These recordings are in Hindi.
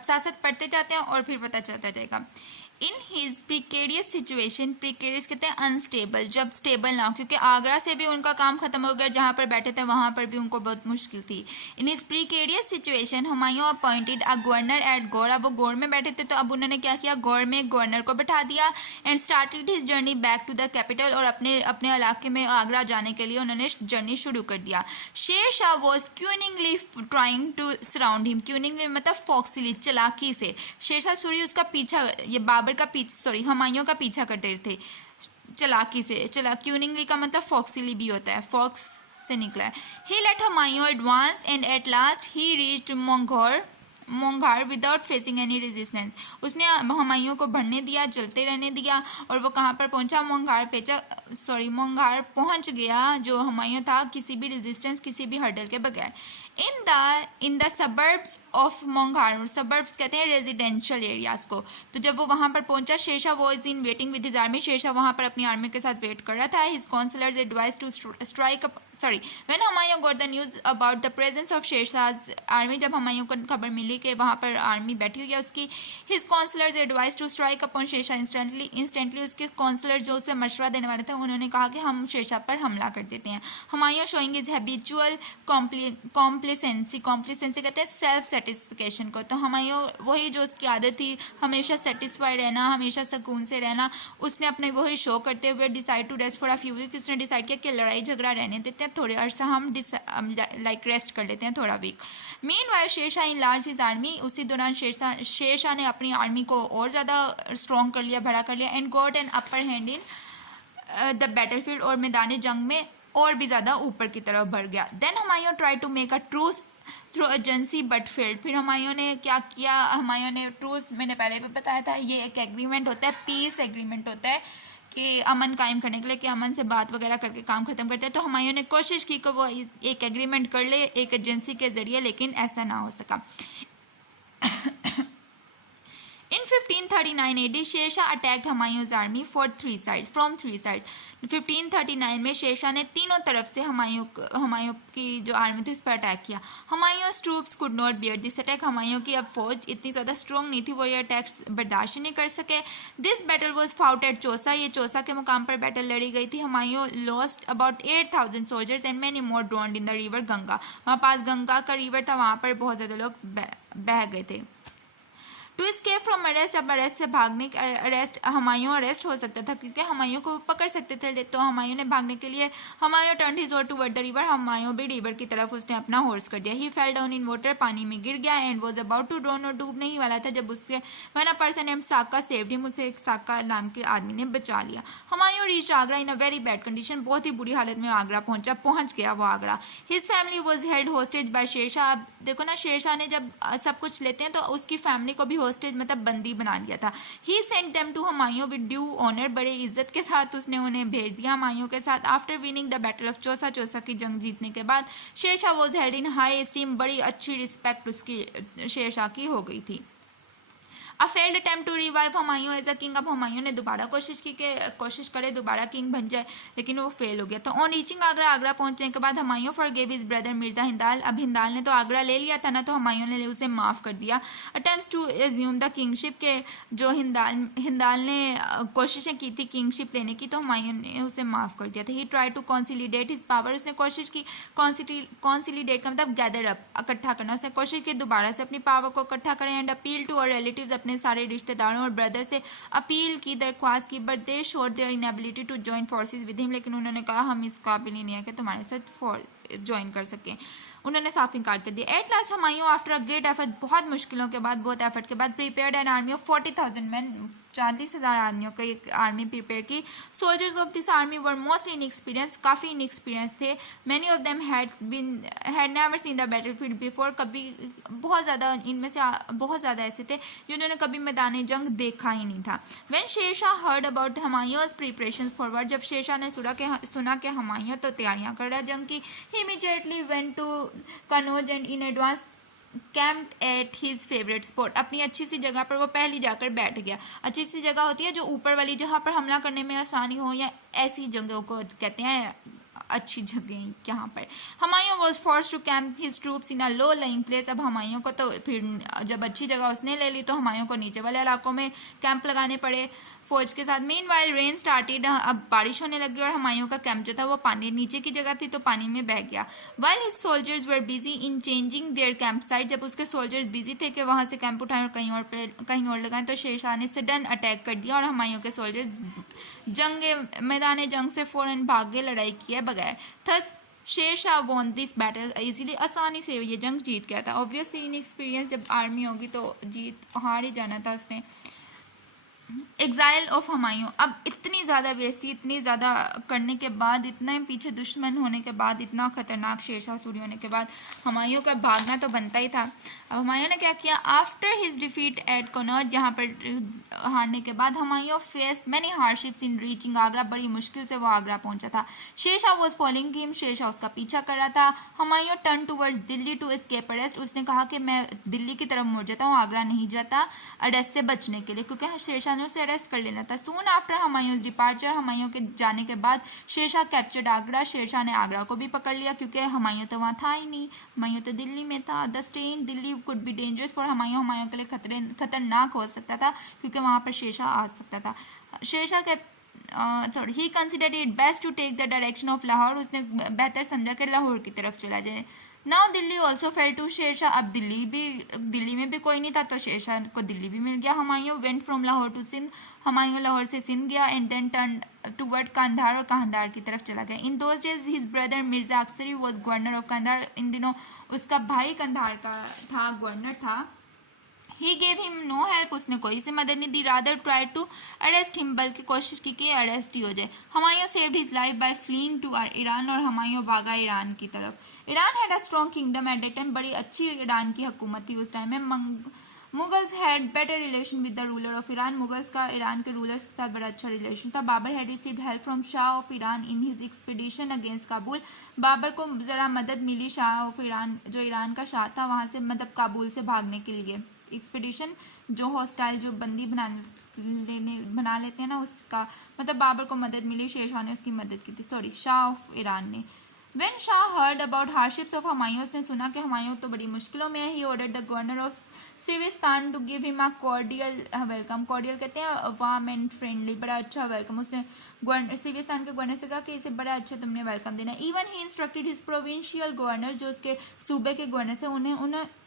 अब साथ साथ पढ़ते जाते हैं और फिर पता चलता जाएगा। In his precarious situation, precarious कहते हैं अनस्टेबल, जब स्टेबल ना हो, क्योंकि आगरा से भी उनका काम खत्म हो गया, जहाँ पर बैठे थे वहाँ पर भी उनको बहुत मुश्किल थी। In his precarious situation Humayun appointed a governor at Gaur, अब वो गौर में बैठे थे तो अब उन्होंने क्या किया, गौर में गवर्नर को बैठा दिया and started his journey back to the capital, और अपने इलाके में आगरा जाने के लिए उन्होंने जर्नी शुरू कर दिया। Sher Shah was cunningly trying to surround him, cunningly मतलब फॉक्सिली, चालाकी से। शेर शाह सूरी उसका पीछा, ये बाबर का हुमायूं का पीछा करते थे चालाकी से। क्यूनिंगली का मतलब फॉक्सिली भी होता है, फॉक्स से निकला है। He let Humayun advance and at last he reached Monghyr without facing any resistance, उसने हुमायूं को बढ़ने दिया, चलते रहने दिया, और वो कहाँ पर पहुंचा, मोंघार पहुंच गया जो हुमायूं था, किसी भी रेजिस्टेंस, किसी भी हर्डल के बगैर। In the suburbs of Monghyr, suburbs कहते हैं रेजिडेंशियल एरियाज को। तो जब वो वहाँ पर पहुंचा, Sher Shah was in waiting with his army, Sher Shah वहाँ पर अपनी आर्मी के साथ वेट कर रहा था। His counsellors advise to strike when Humayun got the news about the presence of Shershah's army, जब हुमायूं को खबर मिली कि वहाँ पर आर्मी बैठी हुई है उसकी, his counsellors advise to strike upon Sher Shah instantly उसके काउंसलर जो उसे मशवरा देने वाले थे उन्होंने कहा कि हम शेरशाह पर हमला कर देते हैं। Humayun showing his habitual complacency कहते हैं सेल्फ सेटिस्फिकेशन को, तो हुमायूं वही जो उसकी आदत थी, हमेशा सेटिस्फाइड रहना, हमेशा सुकून से रहना, उसने अपने वही शो करते हुए decide to rest for a few week, उसने डिसाइड किया कि लड़ाई झगड़ा रहने देते हैं, थोड़े अरसा हम लाइक रेस्ट कर लेते हैं थोड़ा week. Meanwhile Sher Shah in large his army, उसी दौरान शेरशाह ने अपनी आर्मी को और ज़्यादा स्ट्रॉन्ग कर लिया, बड़ा कर लिया, and got an upper hand in the battlefield, और मैदान जंग में और भी ज़्यादा ऊपर की तरफ बढ़ गया। Then Humayun try to make a truce through agency but failed, फिर हुमायूं ने क्या किया, हुमायूं ने ट्रूस, मैंने पहले भी बताया था, ये एक एग्रीमेंट होता है, पीस एग्रीमेंट होता है कि अमन कायम करने के लिए, कि अमन से बात वगैरह करके काम ख़त्म करते हैं। तो हुमायूं ने कोशिश की कि वो एक एग्रीमेंट कर ले एक एजेंसी के ज़रिए, लेकिन ऐसा ना हो सका। In 1539 AD, Shershah attacked Humayun's army from three sides. 1539 में शेरशाह ने तीनों तरफ से हुमायूं की जो आर्मी थी उस पर अटैक किया। Humayun's troops could not bear this attack, Humayun की अब फौज इतनी ज़्यादा स्ट्रॉन्ग नहीं थी, वो ये अटैक्स बर्दाश्त नहीं कर सके। This battle was fought at Chausa, ये चौसा के मुकाम पर बैटल लड़ी गई थी। Humayun lost about 8,000 soldiers and many more drowned in the river Ganga, वहाँ पास गंगा का रिवर था, वहाँ पर बहुत ज़्यादा लोग बह गए थे। टू एस्केप फ्रॉम अरेस्ट, अब अरेस्ट से भागने, हुमायूं अरेस्ट हो सकता था क्योंकि हुमायूं को पकड़ सकते थे, तो हुमायूं ने भागने के लिए Humayun turn his horse toward the river, Humayun भी रिवर की तरफ उसने अपना हॉर्स कर दिया। He fell down in water, पानी में गिर गया, and was about to drown, और डूबने ही वाला था जब उससे when a person named Saka saved him, उसे एक साका नाम के आदमी ने बचा लिया। Humayun reached Agra in a very bad condition, बहुत ही बुरी हालत में आगरा पहुंच गया वो Agra. His family was held hostage by Sher Shah, अब देखो ना शेरशाह ने जब सब कुछ लेते हैं तो उसकी फैमिली को भी होस्टेज मतलब बंदी बना लिया था। He sent them to Humayun with due honour, बड़े इज्जत के साथ उसने उन्हें भेज दिया हुमायूं के साथ। After winning the battle of Chausa, Chausa की जंग जीतने के बाद Sher Shah was held in high esteem, बड़ी अच्छी रिस्पेक्ट उसकी शेरशाह की हो गई थी। A failed attempt to revive Humayun as a king, अब हुमायूं ने दोबारा कोशिश करे दोबारा किंग बन जाए, लेकिन वो फेल हो गया। तो ऑन रीचिंग आगरा पहुंचने के बाद Humayun forgave his brother Mirza Hindal, अब हिंदाल ने तो आगरा ले लिया था ना, तो हुमायूं ने उसे माफ़ कर दिया। Attempts to assume the kingship के जो हिंदाल ने कोशिशें की थी किंगशिप लेने की, तो हुमायूं ने उसे माफ़ कर दिया था। ही ट्राई टू कॉन्सिलिडेट हिज पावर, उसने कोशिश की, कॉन्सिलिडेट का मतलब गैदर अप, इकट्ठा करना, उसने कोशिश की दोबारा से अपनी पावर को इकट्ठा करें, एंड अपील टू और रिलेटिव्स, अपने सारे रिश्तेदारों और ब्रदर से अपील की, दरख्वास्त की, but they showed their inability to join forces with him, लेकिन उन्होंने कहा हम इस काबिल ही नहीं है कि तुम्हारे साथ ज्वाइन कर सकें, उन्होंने साफ इनकार कर दिया। At last Humayun after a great effort, बहुत मुश्किलों के बाद, बहुत एफर्ट के बाद, prepared an army of 40,000 man, 40,000 आदमियों का एक आर्मी प्रिपेयर की। Soldiers of this army were mostly inexperience, काफ़ी इनएक्सपीरियंस थे। Many of them had never seen the battlefield before, कभी बहुत ज़्यादा इनमें से बहुत ज़्यादा ऐसे थे जिन्होंने कभी मैदान जंग देखा ही नहीं था। When Shershah heard about Humayun's preparations for war, जब शेरशाह ने सुना कि हुमायूं तो तैयारियां कर रहा है जंग की, he immediately went to Kannauj and in advance camped at his favourite spot, अपनी अच्छी सी जगह पर वो पहले जाकर बैठ गया। अच्छी सी जगह होती है जो ऊपर वाली, जहाँ पर हमला करने में आसानी हो, या ऐसी जगहों को कहते हैं अच्छी जगह यहाँ पर। Humayun was forced to camp his troops in a low lying place. अब हुमायूं को तो फिर जब अच्छी जगह उसने ले ली तो हुमायूं को नीचे वाले इलाकों में कैंप लगाने पड़े फौज के साथ। मीनवाइल रेन स्टार्टेड, अब बारिश होने लगी और हुमायूं का कैंप जो था वो पानी नीचे की जगह थी तो पानी में बह गया। While his soldiers were busy in changing their camp site, जब उसके सोल्जर्स बिजी थे कि वहाँ से कैंप उठाएं और कहीं और लगाएं तो शेरशाह ने सडन अटैक कर दिया और हुमायूं के सोल्जर्स मैदान जंग से फ़ौरन भाग गए लड़ाई किए बगैर। Thus Sher Shah won this battle easily, आसानी से ये जंग जीत गया था। ऑब्वियसली इनएक्सपीरियंस जब आर्मी होगी तो जीत हार ही जाना था उसने। एग्जाइल ऑफ हुमायूं, अब इतनी ज़्यादा बेइज्जती इतनी ज़्यादा करने के बाद, इतना पीछे दुश्मन होने के बाद, इतना ख़तरनाक शेरशाह सूरी होने के बाद हुमायूं का भागना तो बनता ही था। अब हुमायूं ने क्या किया, after his defeat at Kannauj, जहाँ पर हारने के बाद Humayun faced many hardships in reaching Agra, बड़ी मुश्किल से वो आगरा पहुंचा था। Sher Shah was following him, Sher Shah उसका पीछा कर रहा था। Humayun turn towards Delhi to escape arrest, उसने कहा कि मैं दिल्ली की तरफ मुड़ जाता हूँ, आगरा नहीं जाता, अरेस्ट से बचने के लिए, क्योंकि शेरशाह ने उसे अरेस्ट कर लेना था। सून आफ्टर हुमायूं's डिपार्चर, हुमायूं के जाने के बाद शेरशाह कैप्चर्ड आगरा, शेरशाह ने आगरा को भी पकड़ लिया क्योंकि हुमायूं तो वहाँ था ही नहीं, हुमायूं तो दिल्ली में था। The stay in Delhi could be dangerous for Humayun, Humayun के लिए खतरनाक हो सकता था क्योंकि वहाँ पर शेरशाह आ सकता था। शेरशाह के ही considered it best to take the direction of Lahore, उसने बेहतर समझा कि लाहौर की तरफ चला जाए। Now Delhi also fell to Sher Shah, अब दिल्ली में भी कोई नहीं था तो शेरशाह को दिल्ली भी मिल गया। Humayun went from Lahore to Sindh, Humayun Lahore से सिंध गया and then turn toward Kandahar, और कांधार की तरफ चला गया। In those days his brother Mirza अक्सरी वॉज गवर्नर ऑफ कांधार, इन दिनों उसका भाई कांधार का था, गवर्नर था। He gave him no help, उसने कोई से मदद नहीं दी। Rather try to arrest him, बल्कि कोशिश की कि अरेस्ट ही हो जाए। Humayun saved his life by fleeing to Iran, और हुमायूं भागा ईरान की तरफ। Iran had a strong kingdom at that time, बड़ी अच्छी ईरान की हुकूमत थी उस टाइम में। Mughals had better relation with the ruler of Iran, Mughals का ईरान के रूलर्स के साथ बड़ा अच्छा रिलेशन था। Babur had received help from Shah of Iran in his expedition against Kabul, Babur को ज़रा मदद मिली शाह ऑफ ईरान, जो ईरान का शाह था, वहाँ से मतलब काबुल से भागने के लिए। एक्सपीडिशन जो हॉस्टाइल जो बंदी बना लेते हैं ना, उसका मतलब बाबर को मदद मिली, शेरशाह ने उसकी मदद की थी, शाह ऑफ ईरान ने। When Shah heard about hardships of Humayun, उसने सुना कि हुमायूं तो बड़ी मुश्किलों में है, he ordered the governor of Siwistan to give him a cordial welcome, cordial कहते हैं warm and friendly, बड़ा अच्छा वेलकम। उसने सिविस्तान के गवर्नर से कहा कि इसे बड़ा अच्छा तुमने वेलकम देना। Even he instructed his provincial governor, जो उसके सूबे के गवर्नर थे,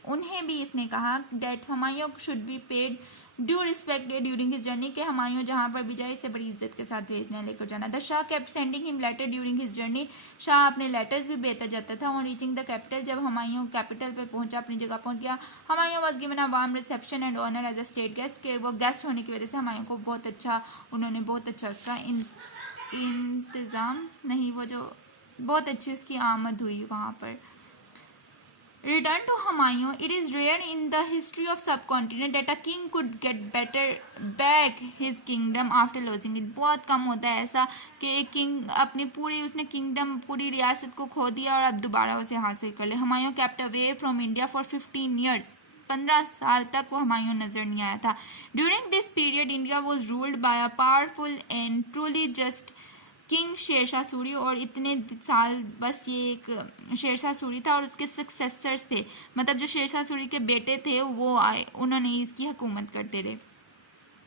उन्हें भी इसने कहा that Humayun should be paid due respect during his journey, के हुमायूं जहाँ पर भी जाए इसे बड़ी इज्जत के साथ भेजना लेकर जाना। The Shah kept sending him letter during his journey, Shah अपने लेटर्स भी भेजता जाता था। ऑन रीचिंग द कैपिटल, जब हुमायूं कैपिटल पे पहुंचा, अपनी जगह पहुंच गया, Humayun was given a warm reception and honour as a state guest, के वो गेस्ट होने की वजह से हुमायूं को बहुत अच्छा उसका इंतज़ाम नहीं, वो जो बहुत अच्छी उसकी आमद हुई वहाँ पर। Return to Humayun, it is rare in the history of subcontinent that a king could get back his kingdom after losing it. बहुत कम होता है ऐसा कि एक किंग अपनी उसने किंगडम, पूरी रियासत को खो दिया और अब दोबारा उसे हासिल कर ले। Humayun kept away from India for 15 years. 15 साल तक वो हुमायूं नजर नहीं आया था। During this period, India was ruled by a powerful and truly just king Sher Shah Suri, और इतने साल बस ये एक शेरशाह सूरी था और उसके सक्सेसर्स थे, मतलब जो शेरशाह सूरी के बेटे थे वो आए, उन्होंने इसकी हुकूमत करते रहे।